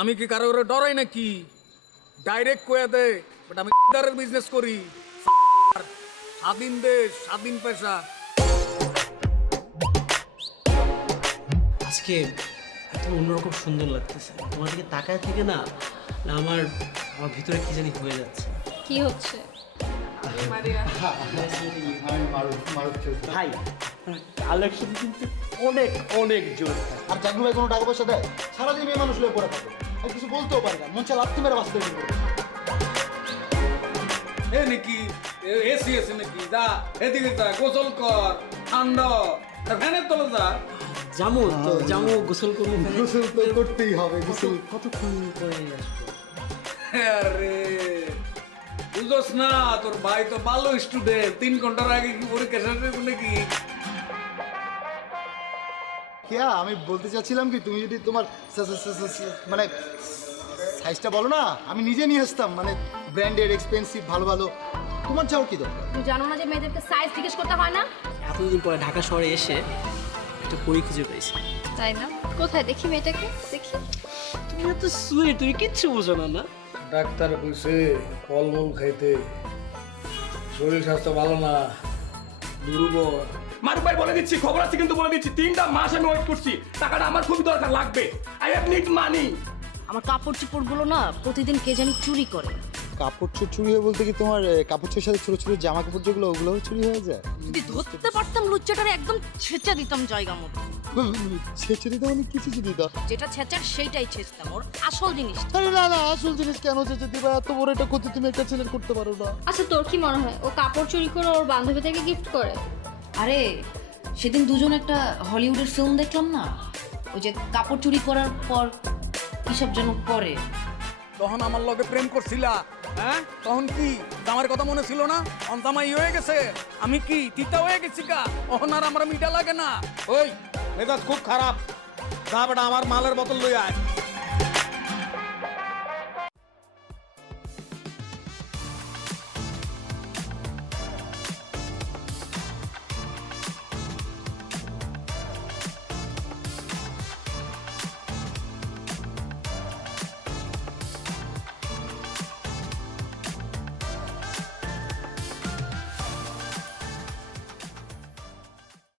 আমি কি কারো ডরাই নাকি? ডাইরেক্ট কয়ে দে, বাট আমি বিজনেস করি। স্বাধীন দেশ, স্বাধীন পেশা। আজকে এত অন্যরকম সুন্দর লাগতেছে, তোমার দিকে তাকায় থেকে না না আমার আমার ভিতরে কি জানি হয়ে যাচ্ছে। কি হচ্ছে? ভাই কালেকশন কিন্তু অনেক অনেক জোর। আর জাগরু ভাই কোনো টাকা পয়সা দেয়? সারাদিন মেয়ে মানুষ হয়ে পড়ে থাকে, আর কিছু বলতেও পারে না, মন চাল লাত্তি মেরে বাঁচতে হবে। এ নাকি এসি এসি নাকি? যা এদিকে যা, গোসল কর, ঠান্ডা ফ্যানের তলে যা। জামু তো জামু, গোসল করবো। গোসল তো করতেই হবে, গোসল। কতক্ষণ করে আসবো? আরে বুঝোস না, তোর ভাই তো ভালো স্টুডেন্ট, 3 ঘন্টার আগে কি পরীক্ষা শেষ হয়েছে নাকি? কেয়া, আমি বলতে চাচ্ছিলাম কি, তুমি যদি তোমার মানে সাইজটা বলো না, আমি নিজে নিয়ে আসতাম, মানে ব্র্যান্ডেড এক্সপেন্সিভ ভালো ভালো। তোমার চাও কি দরকার? তুমি জানো না যে মেয়েদেরকে সাইজ জিজ্ঞেস করতে হয় না? এতদিন পরে ঢাকা শহরে এসে একটা পরী খুঁজে পেয়েছি। তাই না? কোথায় দেখি মেয়েটাকে? দেখি। তুমি এত সুইট, তুমি কিচ্ছু বোঝো না। না ডাক্তার কইছে ফলমূল খাইতে, শরীর স্বাস্থ্য ভালো না, দুর্বল। মারুফ ভাই বলে দিচ্ছি, খবর আছে কিন্তু বলে দিচ্ছি, 3টা মাস আমি ওয়েট করছি, টাকাটা আমার খুবই দরকার লাগবে। I have need money. আমার কাপড় চোপড়গুলো না প্রতিদিন কে জানি চুরি করে। কাপড় চোর চুরি হয়ে বলতে কি, তোমার কাপড় চোরের সাথে ছোট ছোট জামা কাপড় যেগুলো, ওগুলোও চুরি হয়ে যায়? যদি ধরতে পারতাম লুচ্চাটারে একদম ছেঁচা দিতাম জায়গা মতো। ছেঁচে দিতে মানে কিছু যদি দাও। যেটা ছেঁচার সেইটাই ছেঁচতাম, ওর আসল জিনিস। আরে না না, আসল জিনিস কেন ছেঁচে দিবা? এত বড় একটা ক্ষতি তুমি একটা ছেলের করতে পারো না। আচ্ছা তোর কি মনে হয় ও কাপড় চুরি করে ওর বান্ধবী থেকে গিফট করে? আরে সেদিন দুজন একটা হলিউডের ফিল্ম দেখলাম না, ওই যে কাপড় চুরি করার পর কিসব যেন করে। তখন আমার লগে প্রেম করছিলা, হ্যাঁ? তখন কি জামার কথা মনে ছিল না? জামাই হয়ে গেছে, আমি কি তিতা হয়ে গেছি কা? তখন আর আমার মিঠা লাগে না। ওই মেজাজ খুব খারাপ, যা বেটা আমার মালের বোতল লই আয়।